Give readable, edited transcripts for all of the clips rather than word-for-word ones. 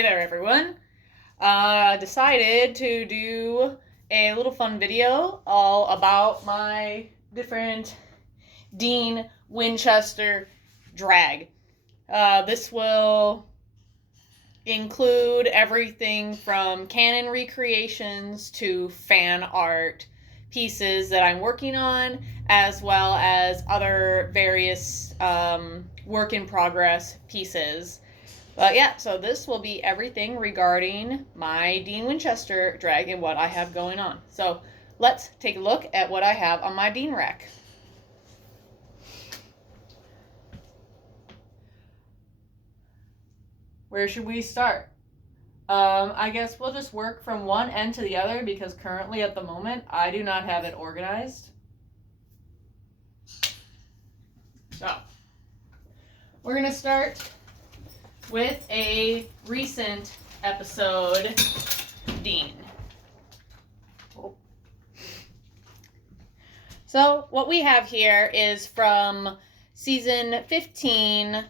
Hey there, everyone. Decided to do a little fun video all about my different Dean Winchester drag. This will include everything from canon recreations to fan art pieces that I'm working on, as well as other various work in progress pieces. But yeah, so this will be everything regarding my Dean Winchester drag and what I have going on. So let's take a look at what I have on my Dean rack. Where should we start? I guess we'll just work from one end to the other because currently at the moment I do not have it organized. So we're going to start with a recent episode, Dean. So what we have here is from season 15,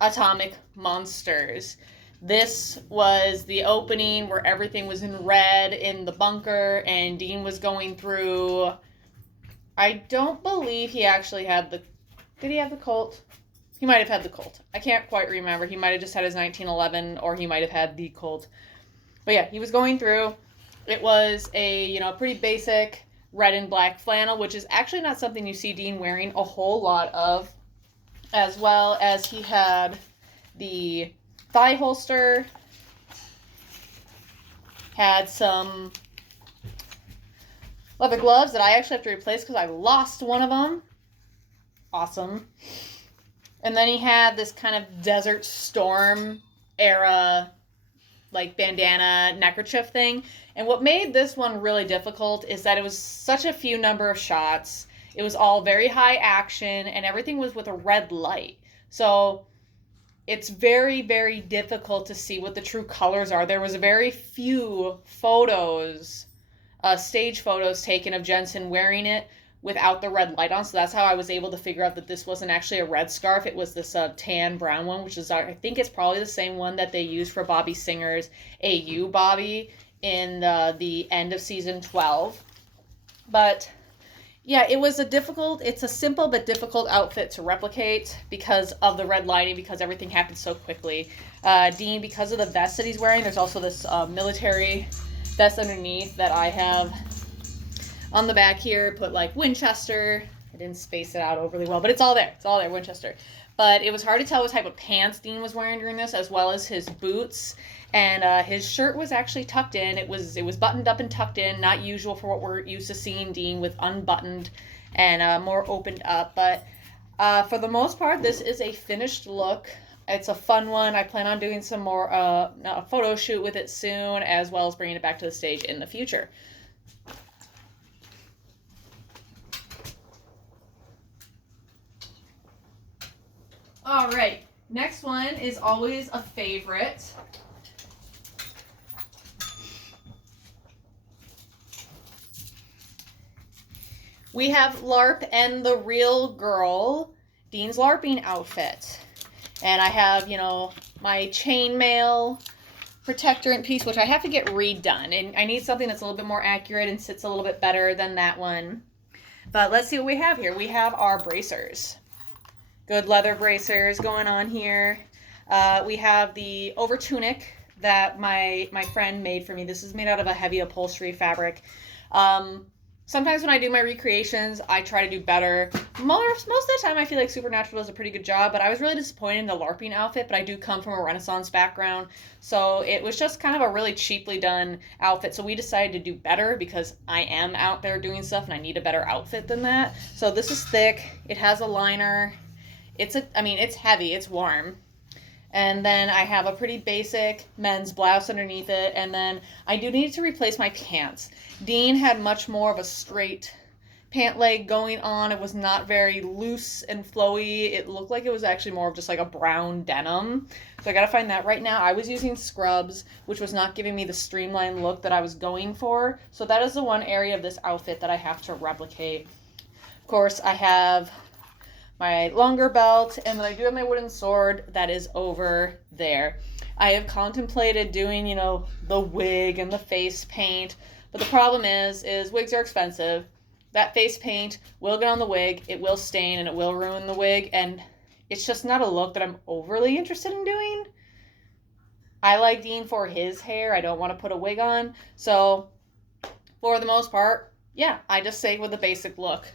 Atomic Monsters. This was the opening where everything was in red in the bunker and Dean was going through, I don't believe he actually had the, did he have the Colt? He might have had the Colt. I can't quite remember. He might have just had his 1911 or he might have had the Colt. But yeah, he was going through. It was a, pretty basic red and black flannel, which is actually not something you see Dean wearing a whole lot of. As well as he had the thigh holster, had some leather gloves that I actually have to replace because I lost one of them. Awesome. And then he had this kind of Desert Storm era, like bandana neckerchief thing. And what made this one really difficult is that it was such a few number of shots. It was all very high action and everything was with a red light. So it's very, very difficult to see what the true colors are. There was very few photos, stage photos taken of Jensen wearing it without the red light on. So that's how I was able to figure out that this wasn't actually a red scarf. It was this tan brown one, which is, I think it's probably the same one that they used for Bobby Singer's AU Bobby in the end of season 12. But yeah, it's a simple but difficult outfit to replicate because of the red lighting, because everything happened so quickly. Dean, because of the vest that he's wearing, there's also this military vest underneath that I have on the back here, put like Winchester. I didn't space it out overly well, but it's all there. It's all there, Winchester. But it was hard to tell what type of pants Dean was wearing during this, as well as his boots. And his shirt was actually tucked in. It was buttoned up and tucked in, not usual for what we're used to seeing Dean with unbuttoned and more opened up. But for the most part, this is a finished look. It's a fun one. I plan on doing some more a photo shoot with it soon, as well as bringing it back to the stage in the future. All right, next one is always a favorite. We have Lark and the Real Girl, Dean's LARPing outfit. And I have, my chainmail protectorant piece, which I have to get redone. And I need something that's a little bit more accurate and sits a little bit better than that one. But let's see what we have here. We have our bracers. Good leather bracers going on here. We have the over tunic that my friend made for me. This is made out of a heavy upholstery fabric. Sometimes when I do my recreations, I try to do better. Most of the time, I feel like Supernatural does a pretty good job, but I was really disappointed in the LARPing outfit, but I do come from a Renaissance background, so it was just kind of a really cheaply done outfit, so we decided to do better because I am out there doing stuff, and I need a better outfit than that. So this is thick. It has a liner. It's heavy. It's warm. And then I have a pretty basic men's blouse underneath it. And then I do need to replace my pants. Dean had much more of a straight pant leg going on. It was not very loose and flowy. It looked like it was actually more of just like a brown denim. So I gotta find that. Right now I was using scrubs, which was not giving me the streamlined look that I was going for. So that is the one area of this outfit that I have to replicate. Of course, I have my longer belt, and then I do have my wooden sword that is over there. I have contemplated doing, you know, the wig and the face paint, but the problem is wigs are expensive. That face paint will get on the wig, it will stain, and it will ruin the wig, and it's just not a look that I'm overly interested in doing. I like Dean for his hair. I don't want to put a wig on. So, for the most part, yeah, I just stay with the basic look.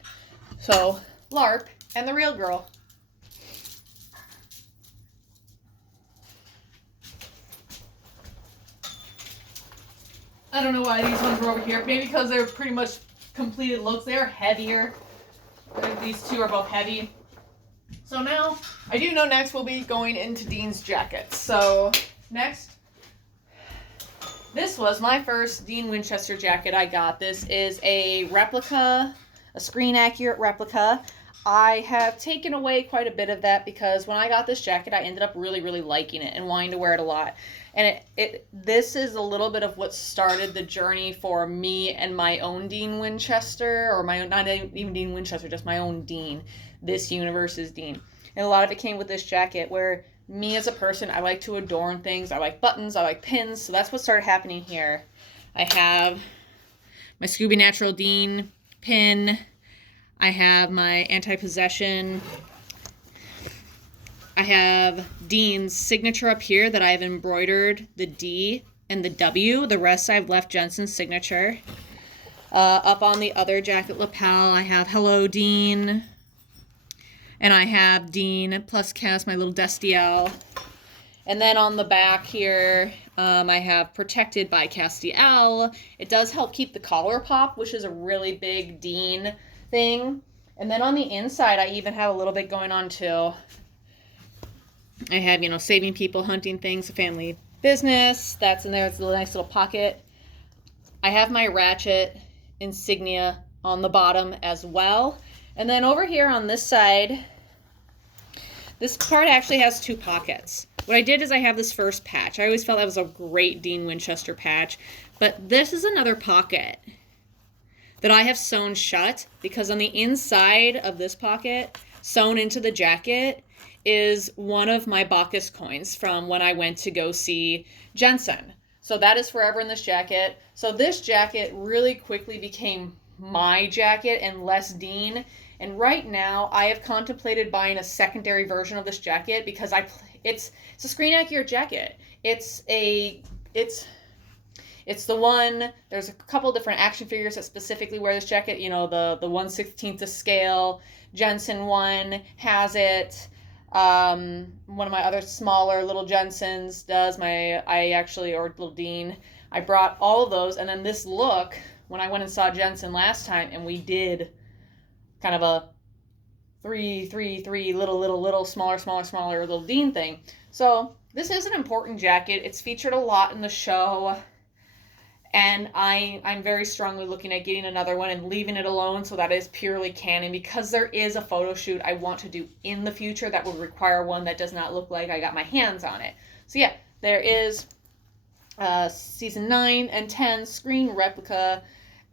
So, Lark and the real girl. I don't know why these ones were over here. Maybe because they're pretty much completed looks. They're heavier. These two are both heavy. So now, I do know next we'll be going into Dean's jacket. So, next, this was my first Dean Winchester jacket I got. This is a replica, a screen accurate replica. I have taken away quite a bit of that because when I got this jacket, I ended up really, really liking it and wanting to wear it a lot. And this is a little bit of what started the journey for me and my own Dean Winchester, or my own, not even Dean Winchester, just my own Dean, this universe's Dean. And a lot of it came with this jacket where me as a person, I like to adorn things. I like buttons, I like pins, so that's what started happening here. I have my Scooby Natural Dean pin. I have my anti-possession. I have Dean's signature up here that I've embroidered the D and the W. The rest I've left Jensen's signature. Up on the other jacket lapel, I have Hello Dean. And I have Dean plus Cass, my little Destiel. And then on the back here, I have Protected by Castiel. It does help keep the collar pop, which is a really big Dean thing. And then on the inside, I even have a little bit going on too. I have, you know, saving people, hunting things, a family business. That's in there. It's a nice little pocket. I have my Ratchet insignia on the bottom as well. And then over here on this side, this part actually has two pockets. What I did is I have this first patch. I always felt that was a great Dean Winchester patch. But this is another pocket that I have sewn shut because on the inside of this pocket, sewn into the jacket, is one of my Bacchus coins from when I went to go see Jensen. So that is forever in this jacket. So this jacket really quickly became my jacket and less Dean. And right now, I have contemplated buying a secondary version of this jacket because it's a screen accurate jacket. It's the one. There's a couple different action figures that specifically wear this jacket. You know, the 1/16 to scale Jensen one has it. One of my other smaller little Jensens does. Or little Dean. I brought all of those, and then this look when I went and saw Jensen last time, and we did kind of a 3 little smaller little Dean thing. So this is an important jacket. It's featured a lot in the show, and I'm very strongly looking at getting another one and leaving it alone so that is purely canon, because there is a photo shoot I want to do in the future that would require one that does not look like I got my hands on it. So yeah, there is season 9 and 10 screen replica.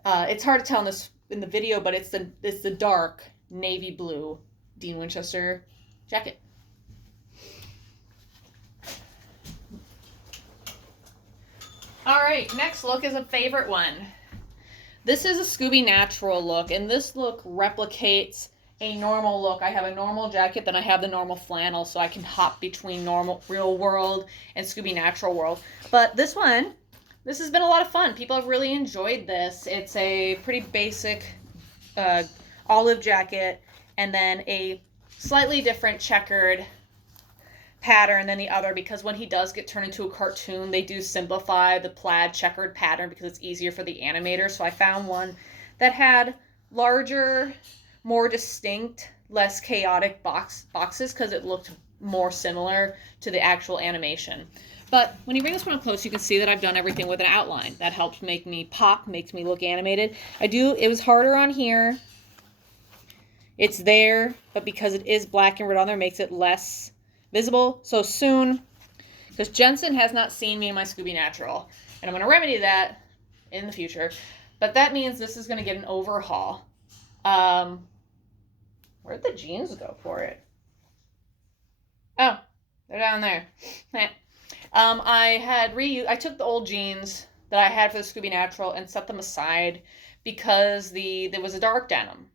It's hard to tell in the video, but it's the dark navy blue Dean Winchester jacket. All right, next look is a favorite one. This is a Scooby Natural look, and this look replicates a normal look. I have a normal jacket, then I have the normal flannel, so I can hop between normal real world and Scooby Natural world. But this has been a lot of fun. People have really enjoyed this. It's a pretty basic olive jacket, and then a slightly different checkered pattern than the other, because when he does get turned into a cartoon, they do simplify the plaid checkered pattern because it's easier for the animator. So I found one that had larger, more distinct, less chaotic boxes because it looked more similar to the actual animation. But when you bring this one up close, you can see that I've done everything with an outline. That helps make me pop, makes me look animated. It was harder on here. It's there, but because it is black and red on there, makes it less visible. So soon, because Jensen has not seen me in my Scooby Natural, and I'm going to remedy that in the future. But that means this is going to get an overhaul. Let Where'd the jeans go for it? Oh, they're down there. I took the old jeans that I had for the Scooby Natural and set them aside because there was a dark denim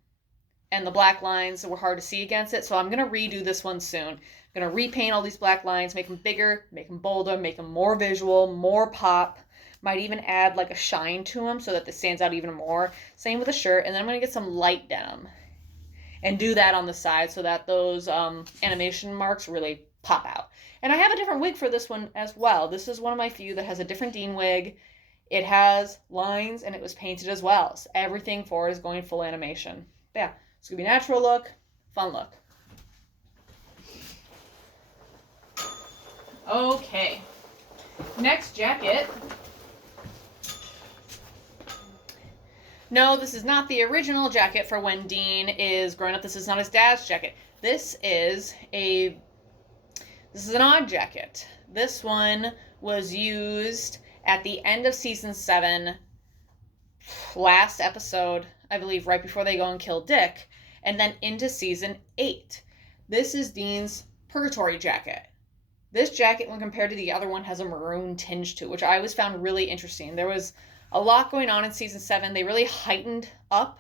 and the black lines were hard to see against it. So I'm gonna redo this one soon. I'm gonna repaint all these black lines, make them bigger, make them bolder, make them more visual, more pop. Might even add like a shine to them so that it stands out even more. Same with the shirt, and then I'm gonna get some light denim and do that on the side so that those animation marks really pop out. And I have a different wig for this one as well. This is one of my few that has a different Dean wig. It has lines and it was painted as well. So everything for it is going full animation. But yeah, Scooby Natural look, fun look. Okay, next jacket. No, this is not the original jacket for when Dean is growing up. This is not his dad's jacket. This is an odd jacket. This one was used at the end of season 7, last episode, I believe, right before they go and kill Dick, and then into season 8. This is Dean's Purgatory Jacket. This jacket, when compared to the other one, has a maroon tinge to it, which I always found really interesting. There was a lot going on in season 7. They really heightened up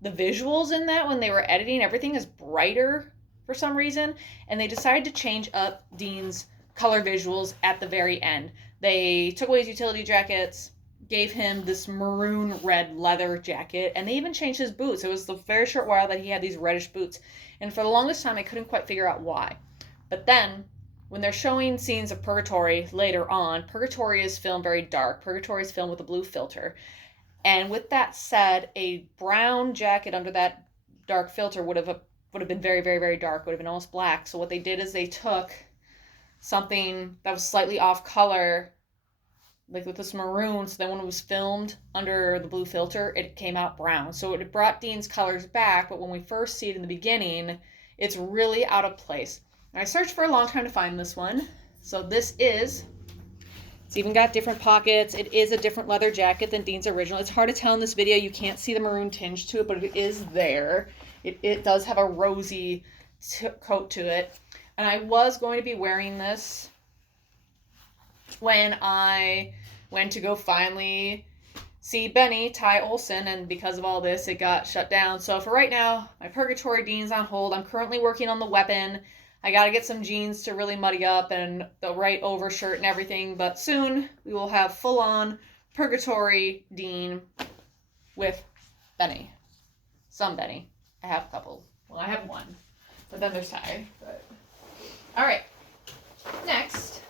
the visuals in that when they were editing. Everything is brighter for some reason, and they decided to change up Dean's color visuals at the very end. They took away his utility jackets, gave him this maroon red leather jacket, and they even changed his boots. It was the very short while that he had these reddish boots, and for the longest time I couldn't quite figure out why. But then when they're showing scenes of Purgatory later on, Purgatory is filmed very dark. Purgatory is filmed with a blue filter. And with that said, a brown jacket under that dark filter would have been very, very, very dark, would have been almost black. So what they did is they took something that was slightly off color, like with this maroon, so then when it was filmed under the blue filter, it came out brown. So it brought Dean's colors back, but when we first see it in the beginning, it's really out of place. I searched for a long time to find this one. So it's even got different pockets. It is a different leather jacket than Dean's original. It's hard to tell in this video. You can't see the maroon tinge to it, but it is there. It does have a rosy coat to it. And I was going to be wearing this when I went to go finally see Benny, Ty Olson, and because of all this, it got shut down. So for right now, my Purgatory Dean's on hold. I'm currently working on the weapon. I gotta get some jeans to really muddy up and the right overshirt and everything, but soon we will have full-on Purgatory Dean with Benny. Some Benny. I have a couple. Well, I have one, but then there's Ty. But all right, next.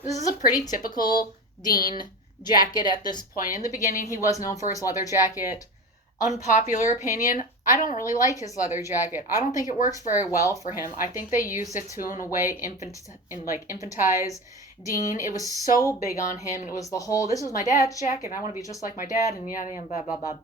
This is a pretty typical Dean jacket at this point. In the beginning, he was known for his leather jacket. Unpopular opinion, I don't really like his leather jacket. I don't think it works very well for him. I think they used it to, in a way, infantize Dean. It was so big on him, and it was the whole, this was my dad's jacket, I want to be just like my dad, and yada, yada, blah, blah, blah.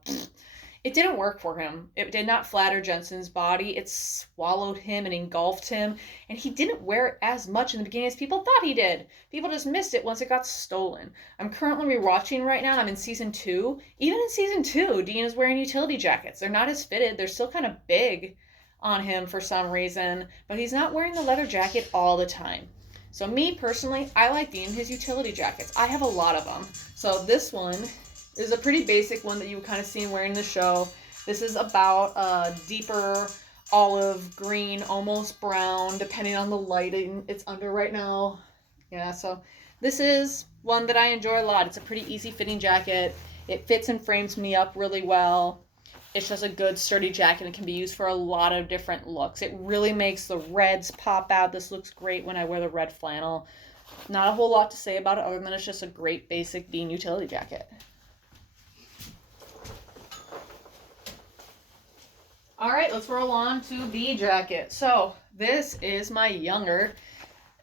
It didn't work for him. It did not flatter Jensen's body. It swallowed him and engulfed him, and he didn't wear it as much in the beginning as people thought he did. People just missed it once it got stolen. I'm currently rewatching right now, and I'm in season 2. Even in season 2, Dean is wearing utility jackets. They're not as fitted. They're still kind of big on him for some reason, but he's not wearing the leather jacket all the time. So me, personally, I like Dean his utility jackets. I have a lot of them. So this one is a pretty basic one that you kind of seen wearing the show. This is about a deeper olive green, almost brown, depending on the lighting it's under right now. Yeah, so this is one that I enjoy a lot. It's a pretty easy fitting jacket. It fits and frames me up really well. It's just a good sturdy jacket and can be used for a lot of different looks. It really makes the reds pop out. This looks great when I wear the red flannel. Not a whole lot to say about it other than it's just a great basic Dean utility jacket. All right, let's roll on to the jacket. So this is my younger,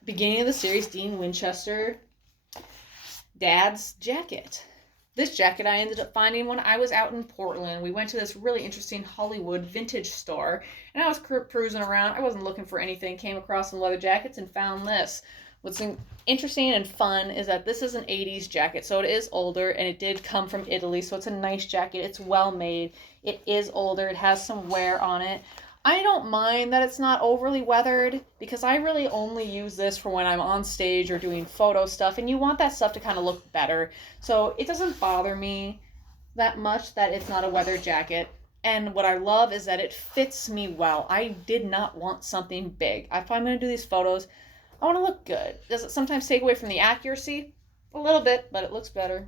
beginning of the series, Dean Winchester dad's jacket. This jacket I ended up finding when I was out in Portland. We went to this really interesting Hollywood vintage store, and I was cruising around. I wasn't looking for anything, came across some leather jackets and found this. What's interesting and fun is that this is an 80s jacket, so it is older, and it did come from Italy, so it's a nice jacket. It's well made. It is older. It has some wear on it. I don't mind that it's not overly weathered, because I really only use this for when I'm on stage or doing photo stuff, and you want that stuff to kind of look better. So it doesn't bother me that much that it's not a weathered jacket. And what I love is that it fits me well. I did not want something big. If I'm going to do these photos, I want to look good. Does it sometimes take away from the accuracy? A little bit, but it looks better.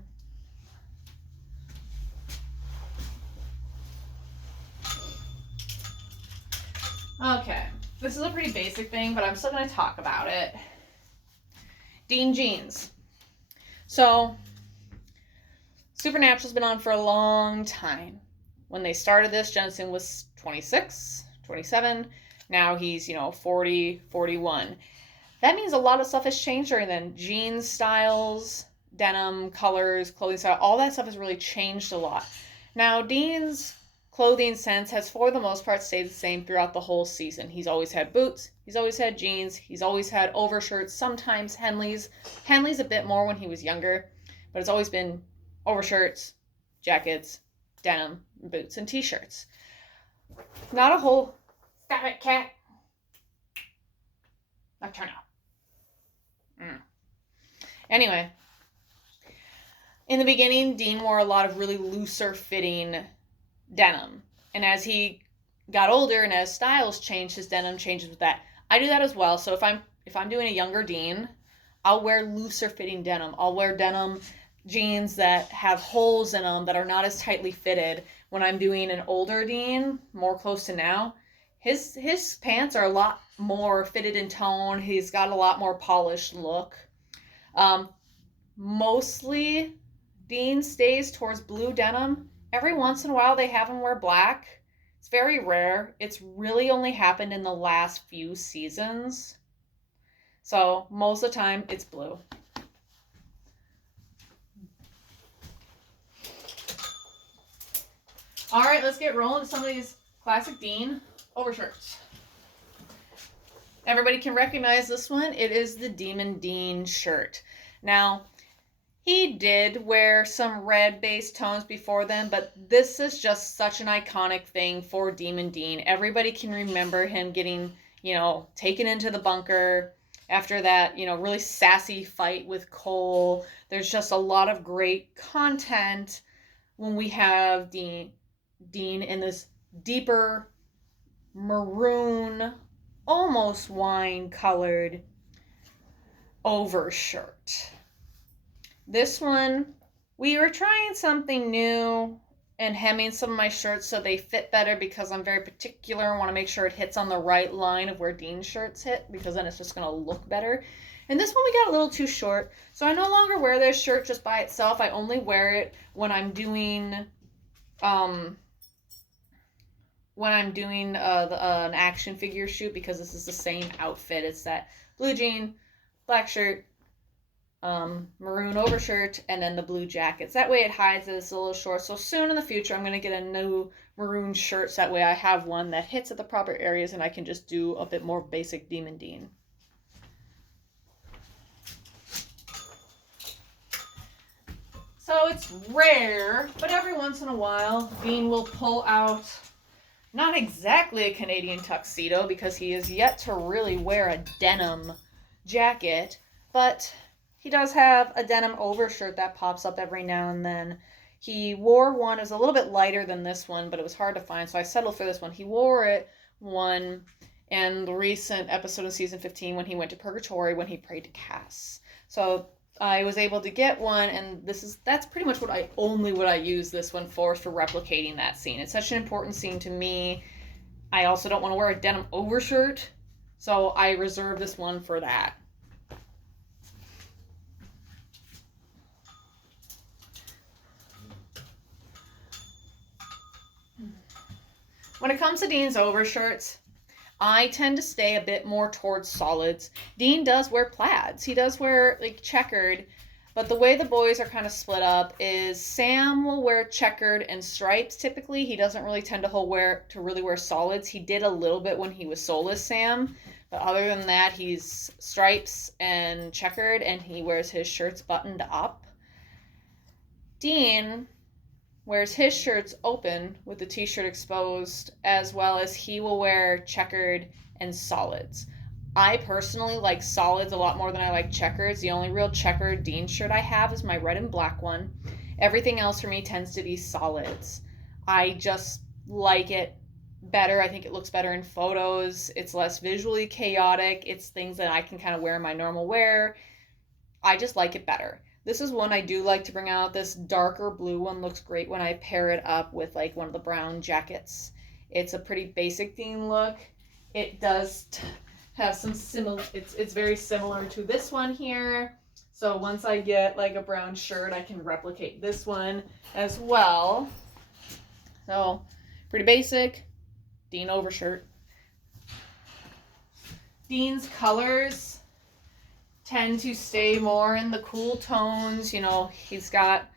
Okay, this is a pretty basic thing, but I'm still going to talk about it. Dean jeans. So, Supernatural's been on for a long time. When they started this, Jensen was 26, 27. Now he's, 40, 41. That means a lot of stuff has changed during then. Jeans styles, denim, colors, clothing style, all that stuff has really changed a lot. Now, Dean's clothing sense has, for the most part, stayed the same throughout the whole season. He's always had boots, he's always had jeans, he's always had overshirts, sometimes Henleys. Henleys a bit more when he was younger, but it's always been overshirts, jackets, denim, boots, and t-shirts. Not a whole... Stop it, cat. Now turn up. Anyway, in the beginning, Dean wore a lot of really looser fitting denim. And as he got older and as styles changed, his denim changes with that. I do that as well. So if I'm doing a younger Dean, I'll wear looser fitting denim. I'll wear denim jeans that have holes in them that are not as tightly fitted. When I'm doing an older Dean, more close to now, his pants are a lot more fitted in tone. He's got a lot more polished look. Mostly Dean stays towards blue denim. Every once in a while they have him wear black. It's very rare. It's really only happened in the last few seasons. So most of the time it's blue. All right, let's get rolling to some of these classic Dean overshirts. Everybody can recognize this one. It is the Demon Dean shirt. Now, he did wear some red-based tones before then, but this is just such an iconic thing for Demon Dean. Everybody can remember him getting, taken into the bunker after that, really sassy fight with Cole. There's just a lot of great content when we have Dean in this deeper maroon, almost wine-colored overshirt. This one, we were trying something new and hemming some of my shirts so they fit better because I'm very particular and want to make sure it hits on the right line of where Dean's shirts hit, because then it's just going to look better. And this one we got a little too short, so I no longer wear this shirt just by itself. I only wear it when I'm doing an action figure shoot, because this is the same outfit. It's that blue jean, black shirt, maroon overshirt, and then the blue jackets. That way it hides that it's a little short. So soon in the future, I'm going to get a new maroon shirt, so that way I have one that hits at the proper areas and I can just do a bit more basic Demon Dean. So it's rare, but every once in a while, Dean will pull out not exactly a Canadian tuxedo, because he is yet to really wear a denim jacket, but he does have a denim overshirt that pops up every now and then. He wore one, it was a little bit lighter than this one, but it was hard to find, so I settled for this one. He wore it one in the recent episode of season 15 when he went to Purgatory, when he prayed to Cass. So I was able to get one, and that's pretty much what I use this one for replicating that scene. It's such an important scene to me. I also don't want to wear a denim overshirt, so I reserve this one for that. When it comes to Dean's overshirts, I tend to stay a bit more towards solids. Dean does wear plaids. He does wear checkered, but the way the boys are kind of split up is Sam will wear checkered and stripes typically. He doesn't really tend to really wear solids. He did a little bit when he was Soulless Sam, But other than that, he's stripes and checkered, and he wears his shirts buttoned up. Dean wears his shirts open with the t-shirt exposed, as well as he will wear checkered and solids. I personally like solids a lot more than I like checkers. The only real checkered Dean shirt I have is my red and black one. Everything else for me tends to be solids. I just like it better. I think it looks better in photos. It's less visually chaotic. It's things that I can kind of wear in my normal wear. I just like it better. This is one I do like to bring out. This darker blue one looks great when I pair it up with like one of the brown jackets. It's a pretty basic Dean look. It does have some similar, it's very similar to this one here. So once I get like a brown shirt, I can replicate this one as well. So pretty basic Dean overshirt. Dean's colors tend to stay more in the cool tones. You know, he's got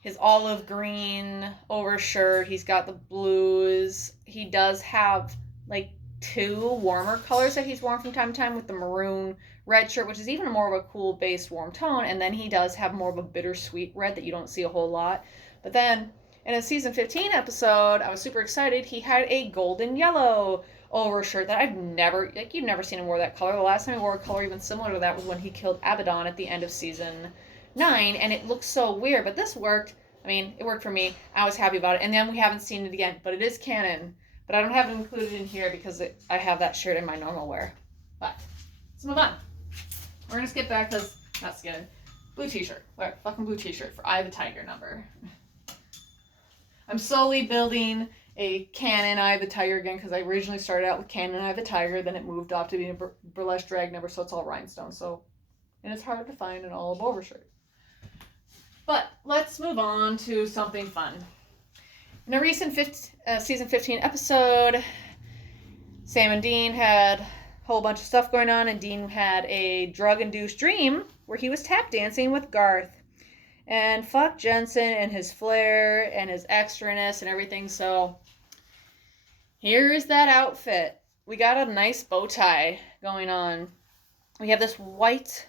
his olive green overshirt. He's got the blues. He does have like 2 warmer colors that he's worn from time to time, with the maroon red shirt, which is even more of a cool base warm tone. And then he does have more of a bittersweet red that you don't see a whole lot. But then in a season 15 episode, I was super excited. He had a golden yellow overshirt that I've never, like, you've never seen him wear that color. The last time he wore a color even similar to that was when he killed Abaddon at the end of season 9, and it looks so weird, but this worked. I mean, it worked for me. I was happy about it, and then we haven't seen it again, but it is canon. But I don't have it included in here because I have that shirt in my normal wear. But let's move on. We're gonna skip back because, not skipping, blue t-shirt. Wear fucking blue t-shirt for Eye of the Tiger number. I'm slowly building a canon Eye of the Tiger again, because I originally started out with canon Eye of the Tiger, then it moved off to being a burlesque drag number, so it's all rhinestone. So, and it's hard to find an olive overshirt. But let's move on to something fun. In a recent season 15 episode, Sam and Dean had a whole bunch of stuff going on, and Dean had a drug-induced dream where he was tap dancing with Garth. And fuck Jensen and his flair and his extraness and everything, so here's that outfit. We got a nice bow tie going on. We have this white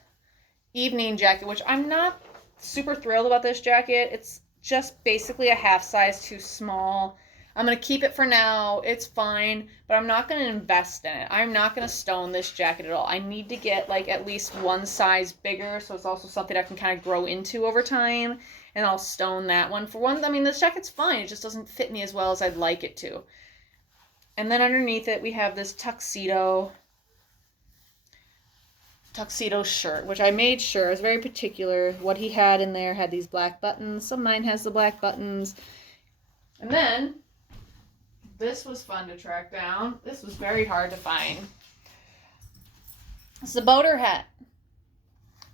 evening jacket, which I'm not super thrilled about this jacket. It's just basically a half size too small. I'm going to keep it for now. It's fine, but I'm not going to invest in it. I'm not going to stone this jacket at all. I need to get like at least one size bigger, so it's also something I can kind of grow into over time, and I'll stone that one. For one, I mean, this jacket's fine. It just doesn't fit me as well as I'd like it to. And then underneath it, we have this tuxedo shirt, which I made sure, I was very particular. What he had in there had these black buttons. Some mine has the black buttons. And then, this was fun to track down. This was very hard to find. It's a boater hat.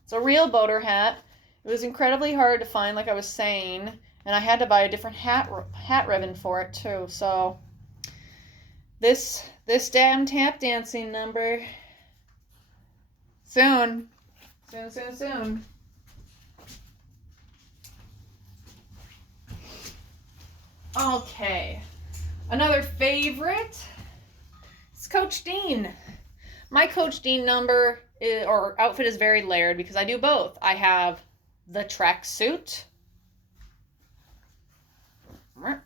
It's a real boater hat. It was incredibly hard to find, like I was saying, and I had to buy a different hat ribbon for it too. So this damn tap dancing number, soon. Okay, another favorite is Coach Dean. My Coach Dean number or outfit is very layered because I do both. I have the tracksuit. I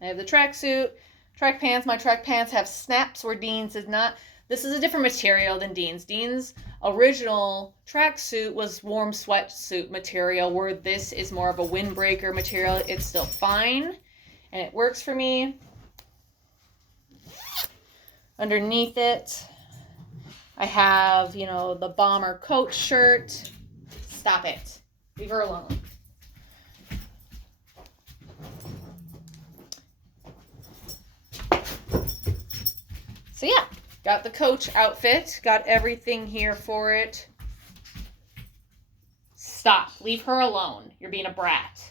have the tracksuit, track pants. My track pants have snaps where Dean's is not. This is a different material than Dean's. Dean's original tracksuit was warm sweatsuit material, where this is more of a windbreaker material. It's still fine, and it works for me. Underneath it, I have, the bomber coat shirt. Stop it. Leave her alone. So yeah, got the Coach outfit. Got everything here for it. Stop. Leave her alone. You're being a brat.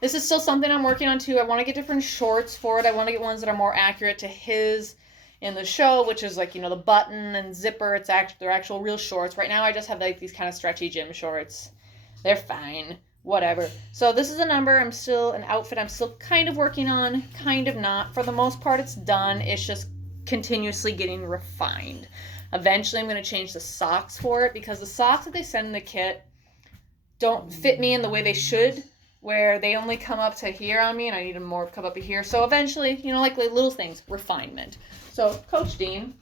This is still something I'm working on too. I want to get different shorts for it. I want to get ones that are more accurate to his in the show, which is like, the button and zipper. They're actual real shorts. Right now I just have like these kind of stretchy gym shorts. They're fine. whatever. So this is an outfit I'm still kind of working on, kind of not. For the most part, it's done. It's just continuously getting refined. Eventually, I'm going to change the socks for it because the socks that they send in the kit don't fit me in the way they should, where they only come up to here on me and I need them more come up to here. So eventually, you know, like little things, refinement. So, Coach Dean.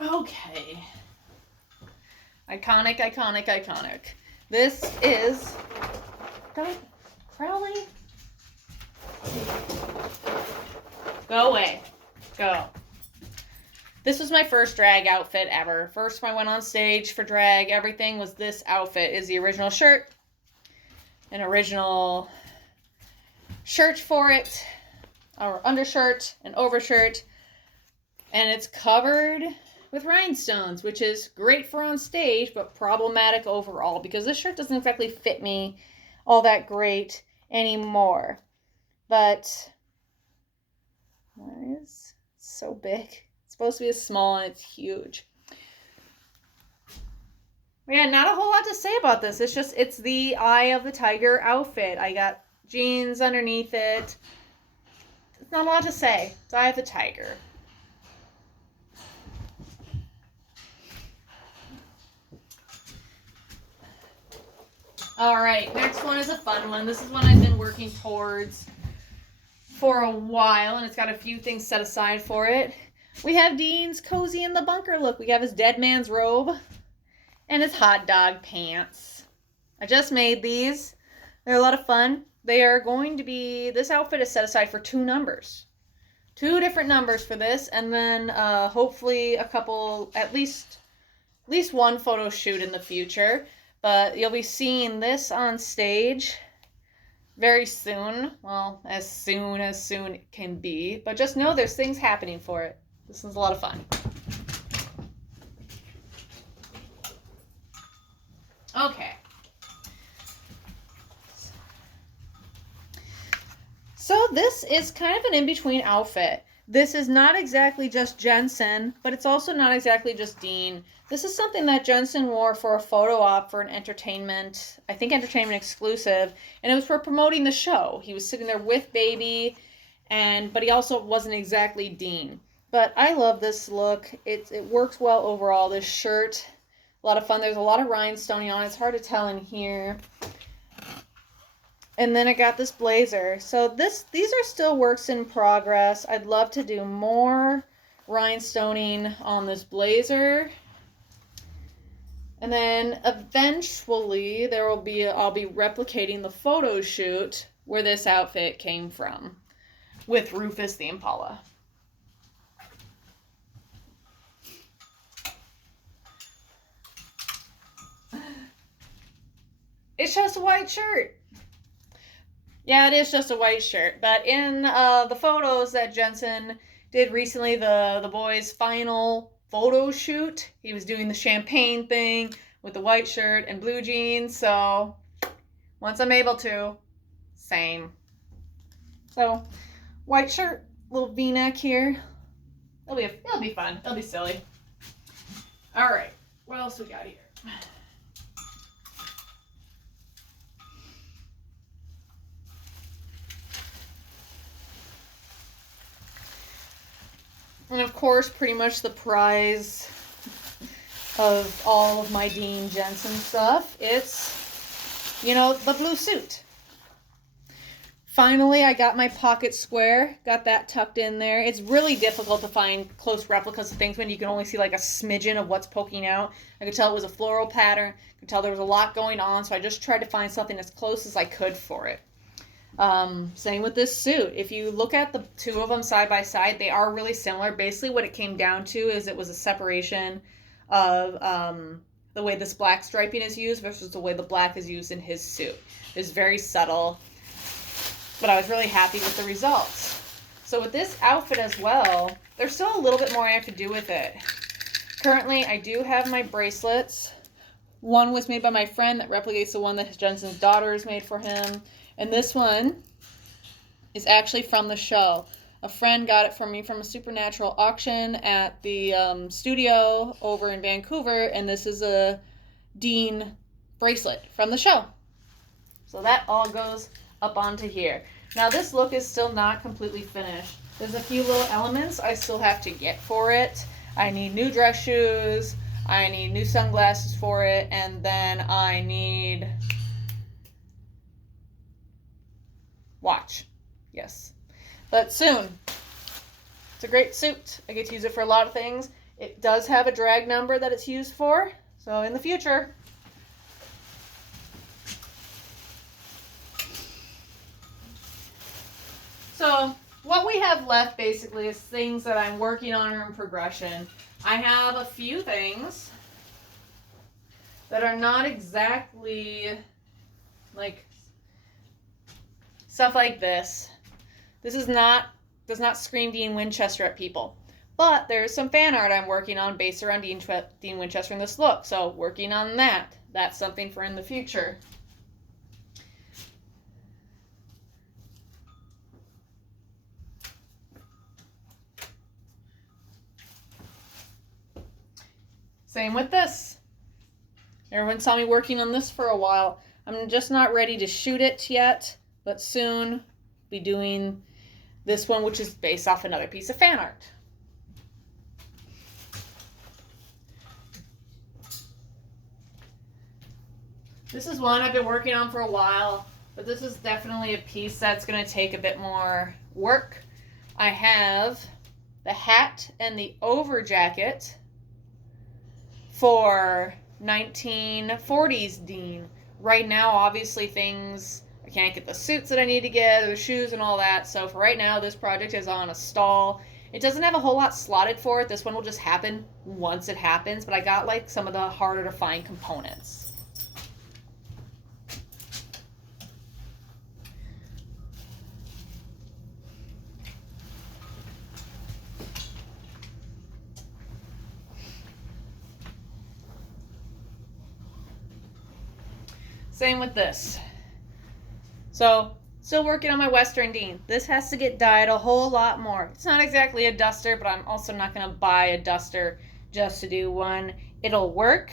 Okay. Iconic, iconic, iconic. This is Crowley. Go away. Go. This was my first drag outfit ever. First time I went on stage for drag, everything was this outfit. Is the original shirt, an original shirt for it, or undershirt, an overshirt, and it's covered with rhinestones, which is great for on stage, but problematic overall because this shirt doesn't exactly fit me all that great anymore. But why is it so big? It's supposed to be a small and it's huge. Yeah, not a whole lot to say about this. It's the Eye of the Tiger outfit. I got jeans underneath it. It's not a lot to say. It's Eye of the Tiger. All right, next one is a fun one. This is one I've been working towards for a while, and it's got a few things set aside for it. We have Dean's Cozy in the Bunker look. We have his dead man's robe and his hot dog pants. I just made these. They're a lot of fun. They are going to be, this outfit is set aside for 2 numbers. 2 different numbers for this, and then hopefully a couple, at least one photo shoot in the future. But you'll be seeing this on stage very soon. Well, as soon it can be. But just know there's things happening for it. This is a lot of fun. Okay. So this is kind of an in-between outfit. This is not exactly just Jensen, but it's also not exactly just Dean. This is something that Jensen wore for a photo op for an entertainment, I think entertainment exclusive, and it was for promoting the show. He was sitting there with Baby, but he also wasn't exactly Dean. But I love this look. It works well overall. This shirt, a lot of fun. There's a lot of rhinestoning on it. It's hard to tell in here. And then I got this blazer. So these are still works in progress. I'd love to do more rhinestoning on this blazer. And then eventually I'll be replicating the photo shoot where this outfit came from with Rufus the Impala. It's just a white shirt. Yeah, it is just a white shirt. But in the photos that Jensen did recently, the boys' final photo shoot, he was doing the champagne thing with the white shirt and blue jeans. So once I'm able to, same. So white shirt, little V-neck here. It'll be fun. It'll be silly. All right, what else we got here? And of course, pretty much the prize of all of my Dean Jensen stuff, it's, the blue suit. Finally, I got my pocket square, got that tucked in there. It's really difficult to find close replicas of things when you can only see like a smidgen of what's poking out. I could tell it was a floral pattern. I could tell there was a lot going on, so I just tried to find something as close as I could for it. Same with this suit. If you look at the 2 of them side by side, they are really similar. Basically what it came down to is it was a separation of the way this black striping is used versus the way the black is used in his suit. It's very subtle, but I was really happy with the results. So with this outfit as well, there's still a little bit more I have to do with it. Currently, I do have my bracelets. One was made by my friend that replicates the one that Jensen's daughter has made for him. And this one is actually from the show. A friend got it for me from a Supernatural auction at the studio over in Vancouver, and this is a Dean bracelet from the show. So that all goes up onto here. Now this look is still not completely finished. There's a few little elements I still have to get for it. I need new dress shoes, I need new sunglasses for it, and then I need watch. Yes. But soon. It's a great suit. I get to use it for a lot of things. It does have a drag number that it's used for, so in the future. So what we have left basically is things that I'm working on or in progression. I have a few things that are not exactly like stuff like this. This does not scream Dean Winchester at people. But there's some fan art I'm working on based around Dean Winchester in this look. So working on that. That's something for in the future. Same with this. Everyone saw me working on this for a while. I'm just not ready to shoot it yet, but soon be doing this one, which is based off another piece of fan art. This is one I've been working on for a while, but this is definitely a piece that's going to take a bit more work. I have the hat and the over jacket for 1940s Dean. Right now, obviously I can't get the suits that I need to get, or the shoes and all that, so for right now, this project is on a stall. It doesn't have a whole lot slotted for it. This one will just happen once it happens, but I got like some of the harder to find components. Same with this. So, still working on my Western Dean. This has to get dyed a whole lot more. It's not exactly a duster, but I'm also not going to buy a duster just to do one. It'll work.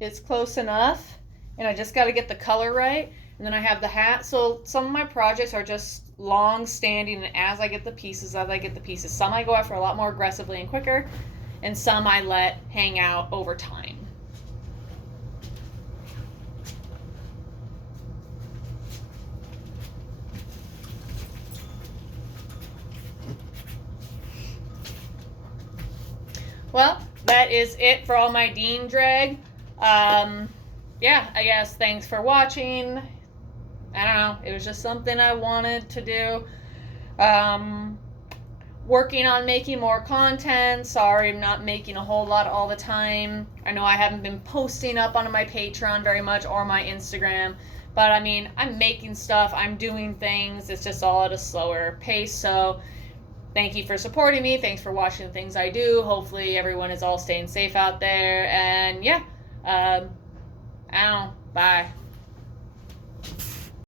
It's close enough. And I just got to get the color right. And then I have the hat. So, some of my projects are just long standing, and as I get the pieces, some I go after a lot more aggressively and quicker, and some I let hang out over time. Well, that is it for all my Dean drag. Yeah, I guess thanks for watching. I don't know. It was just something I wanted to do. Working on making more content. Sorry I'm not making a whole lot all the time. I know I haven't been posting up on my Patreon very much or my Instagram. But I mean, I'm making stuff. I'm doing things. It's just all at a slower pace. So thank you for supporting me. Thanks for watching the things I do. Hopefully everyone is all staying safe out there. And yeah, I don't know. Bye.